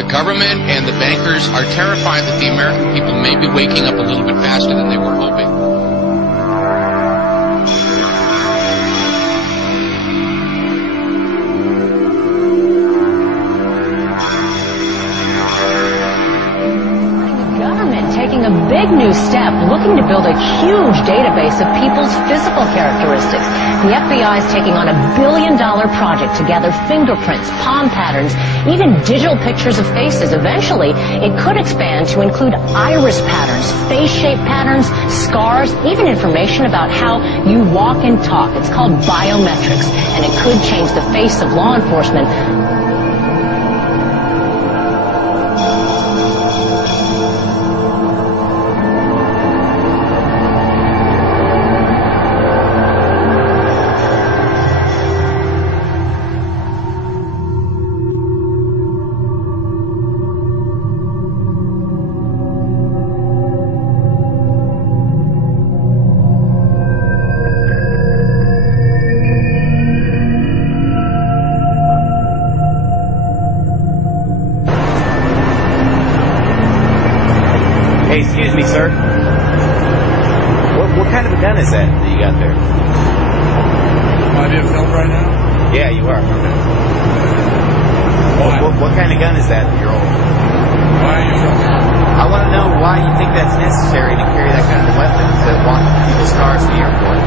The government and the bankers are terrified that the American people may be waking up a little bit faster than they were hoping. Taking a big new step, looking to build a huge database of people's physical characteristics. The FBI is taking on $1 billion project to gather fingerprints, palm patterns, even digital pictures of faces. Eventually, it could expand to include iris patterns, face shape patterns, scars, even information about how you walk and talk. It's called biometrics, and it could change the face of law enforcement. Hey, excuse me, sir. What kind of a gun is that you got there? Am I being filmed right now? Yeah, you are. What kind of gun is that you're holding? Why are you filming? I want to know why you think that's necessary to carry that kind of weapon to walk people's cars to the airport.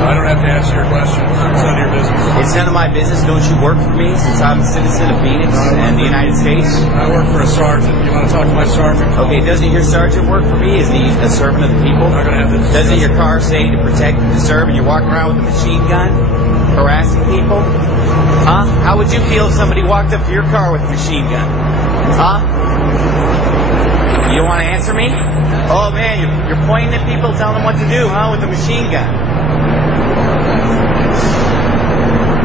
I don't have to answer your question. It's none of your business. It's none of my business. Don't you work for me since I'm a citizen of Phoenix and the United States? I work for a sergeant. You want to talk to my sergeant? Okay, doesn't your sergeant work for me? Is he a servant of the people? I'm not going to have this. Doesn't your car say to protect and to serve, and you're walking around with a machine gun, harassing people? Huh? How would you feel if somebody walked up to your car with a machine gun? Huh? You don't want to answer me? Oh man, you're pointing at people, telling them what to do, huh? With a machine gun.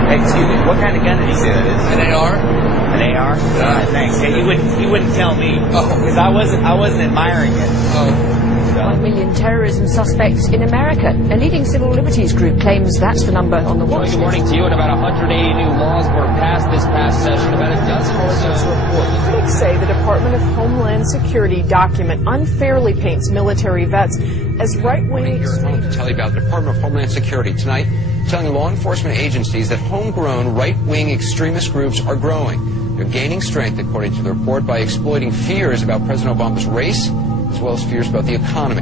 Excuse me, what kind of gun did he say that is? An AR? An AR? Yeah. Thanks. Yeah, he wouldn't tell me because I wasn't admiring it. Oh. 1 million terrorism suspects in America. A leading civil liberties group claims that's the number on the watch list. Good morning to you. And about 180 new laws were passed this past session. About a dozen or so. Critics say the Department of Homeland Security document unfairly paints military vets as right-wing extremists. To tell you about the Department of Homeland Security tonight, telling law enforcement agencies that homegrown right-wing extremist groups are growing. They're gaining strength, according to the report, by exploiting fears about President Obama's race, as well as fears about the economy.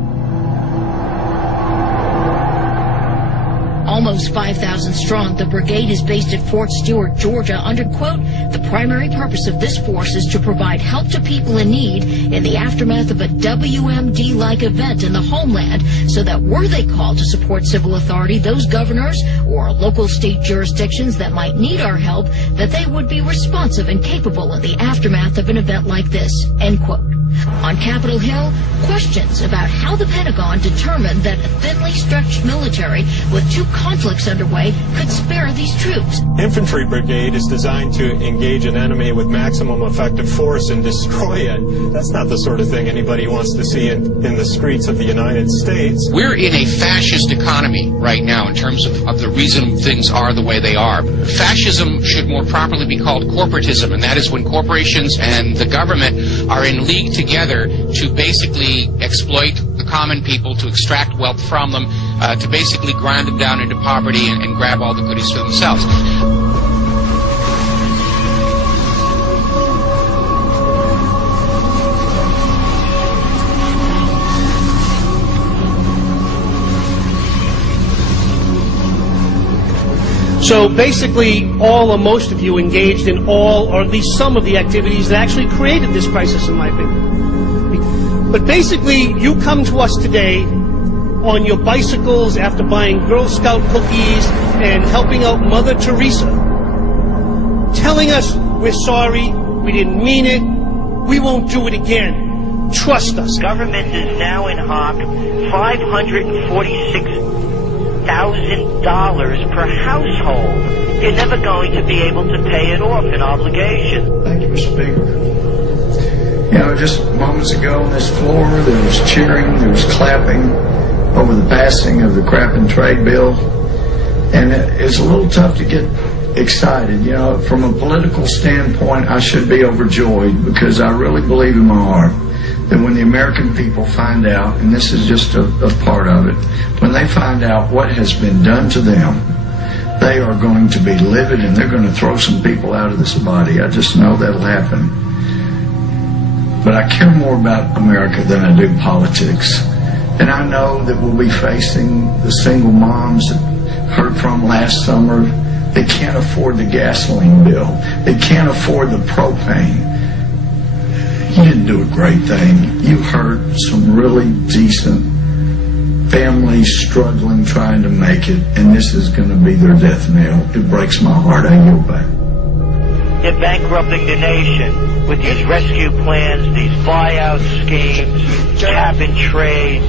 Almost 5,000 strong, the brigade is based at Fort Stewart, Georgia, under, quote, the primary purpose of this force is to provide help to people in need in the aftermath of a WMD-like event in the homeland, so that were they called to support civil authority, those governors or local state jurisdictions that might need our help, that they would be responsive and capable in the aftermath of an event like this, end quote. On Capitol Hill, questions about how the Pentagon determined that a thinly stretched military with two conflicts underway could spare these troops. Infantry brigade is designed to engage an enemy with maximum effective force and destroy it. That's not the sort of thing anybody wants to see in the streets of the United States. We're in a fascist economy right now in terms of the reason things are the way they are. Fascism should more properly be called corporatism, and that is when corporations and the government are in league together to basically exploit the common people, to extract wealth from them, to basically grind them down into poverty and grab all the goodies for themselves. So basically, all or most of you engaged in all or at least some of the activities that actually created this crisis, in my opinion. But basically, you come to us today on your bicycles after buying Girl Scout cookies and helping out Mother Teresa, telling us we're sorry, we didn't mean it, we won't do it again. Trust us. Government is now in hock $546,000 per household. You're never going to be able to pay it off in obligation. Thank you, Mr. Speaker. You know, just moments ago on this floor, there was cheering, there was clapping over the passing of the crap and trade bill. And it's a little tough to get excited. You know, from a political standpoint, I should be overjoyed because I really believe in my heart that when the American people find out, and this is just a part of it, when they find out what has been done to them, they are going to be livid and they're going to throw some people out of this body. I just know that'll happen. But I care more about America than I do politics. And I know that we'll be facing the single moms that heard from last summer. They can't afford the gasoline bill. They can't afford the propane. You didn't do a great thing. You hurt some really decent families struggling, trying to make it, and this is going to be their death knell. It breaks my heart. I yield back. They're bankrupting the nation with these rescue plans, these buyout schemes, cap and trade,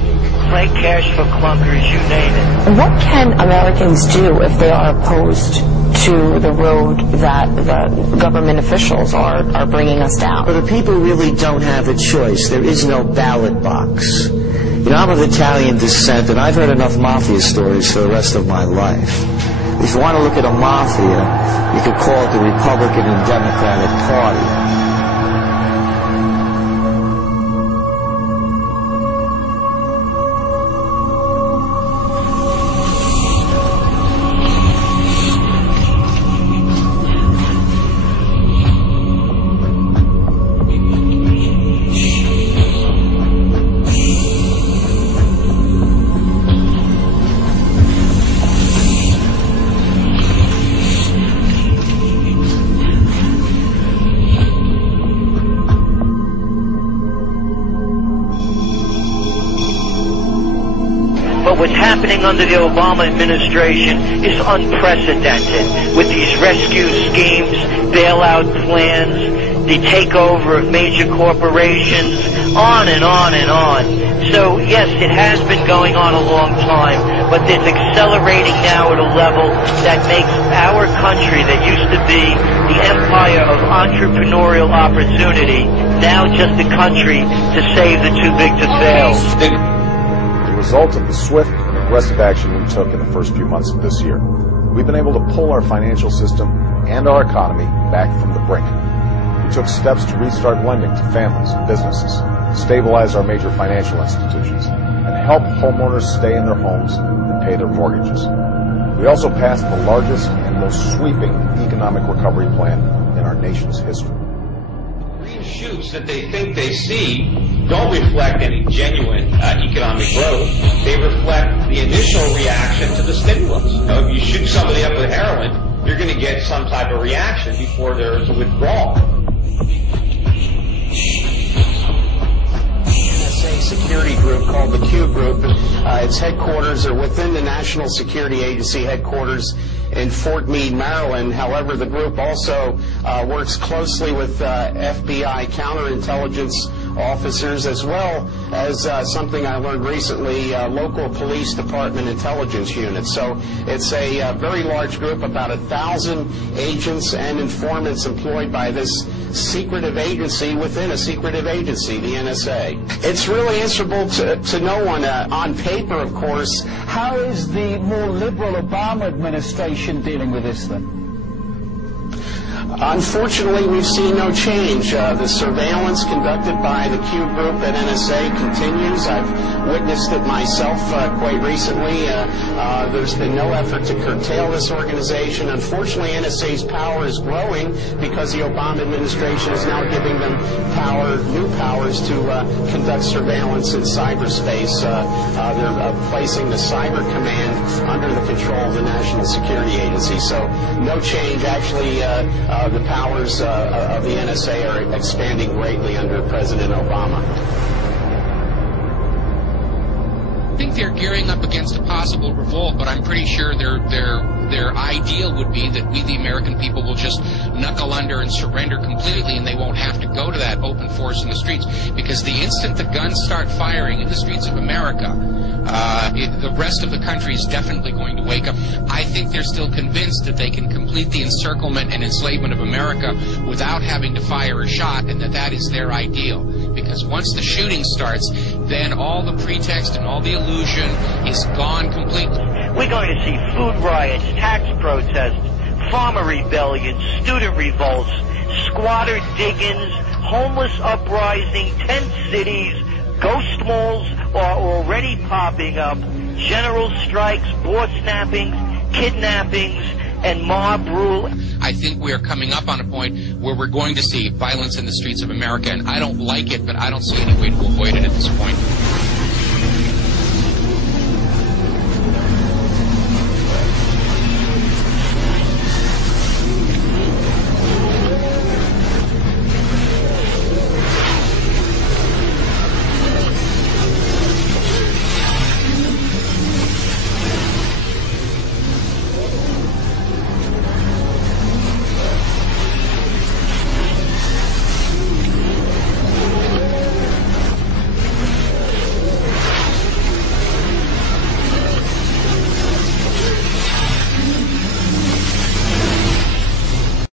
play cash for clunkers, you name it. What can Americans do if they are opposed to the road that the government officials are bringing us down? But the people really don't have a choice. There is no ballot box. You know, I'm of Italian descent, and I've heard enough mafia stories for the rest of my life. If you want to look at a mafia, you could call it the Republican and Democratic Party. What's happening under the Obama administration is unprecedented with these rescue schemes, bailout plans, the takeover of major corporations, on and on and on. So, yes, it has been going on a long time, but it's accelerating now at a level that makes our country that used to be the empire of entrepreneurial opportunity now just a country to save the too big to fail. As a result of the swift and aggressive action we took in the first few months of this year, we've been able to pull our financial system and our economy back from the brink. We took steps to restart lending to families and businesses, stabilize our major financial institutions, and help homeowners stay in their homes and pay their mortgages. We also passed the largest and most sweeping economic recovery plan in our nation's history. Green shoots that they think they see don't reflect any genuine economic growth. They reflect the initial reaction to the stimulus. You know, if you shoot somebody up with heroin, you're going to get some type of reaction before there's a withdrawal. NSA security group called the Q Group. Its headquarters are within the National Security Agency headquarters in Fort Meade, Maryland. However, the group also works closely with FBI counterintelligence officers, as well as something I learned recently, local police department intelligence units. So it's a very large group, about 1,000 agents and informants employed by this secretive agency within a secretive agency, the NSA. It's really answerable to no one on paper, of course. How is the more liberal Obama administration dealing with this then? Unfortunately, we've seen no change. The surveillance conducted by the Q Group at NSA continues. I've witnessed it myself quite recently. There's been no effort to curtail this organization. Unfortunately, NSA's power is growing because the Obama administration is now giving them new powers to conduct surveillance in cyberspace. They're placing the Cyber Command under the control of the National Security Agency. So no change. Actually, the powers of the NSA are expanding greatly under President Obama. I think they're gearing up against a possible revolt, but I'm pretty sure their ideal would be that we, the American people, will just knuckle under and surrender completely, and they won't have to go to that open force in the streets. Because the instant the guns start firing in the streets of America, the rest of the country is definitely going to wake up. I think they're still convinced that they can complete the encirclement and enslavement of America without having to fire a shot, and that is their ideal. Because once the shooting starts, then all the pretext and all the illusion is gone completely. We're going to see food riots, tax protests, farmer rebellions, student revolts, squatter dig-ins, homeless uprising, tent cities, ghost malls are already popping up, general strikes, board snappings, kidnappings, and mob rule. I think we are coming up on a point where we're going to see violence in the streets of America, and I don't like it, but I don't see any way to avoid it at this point.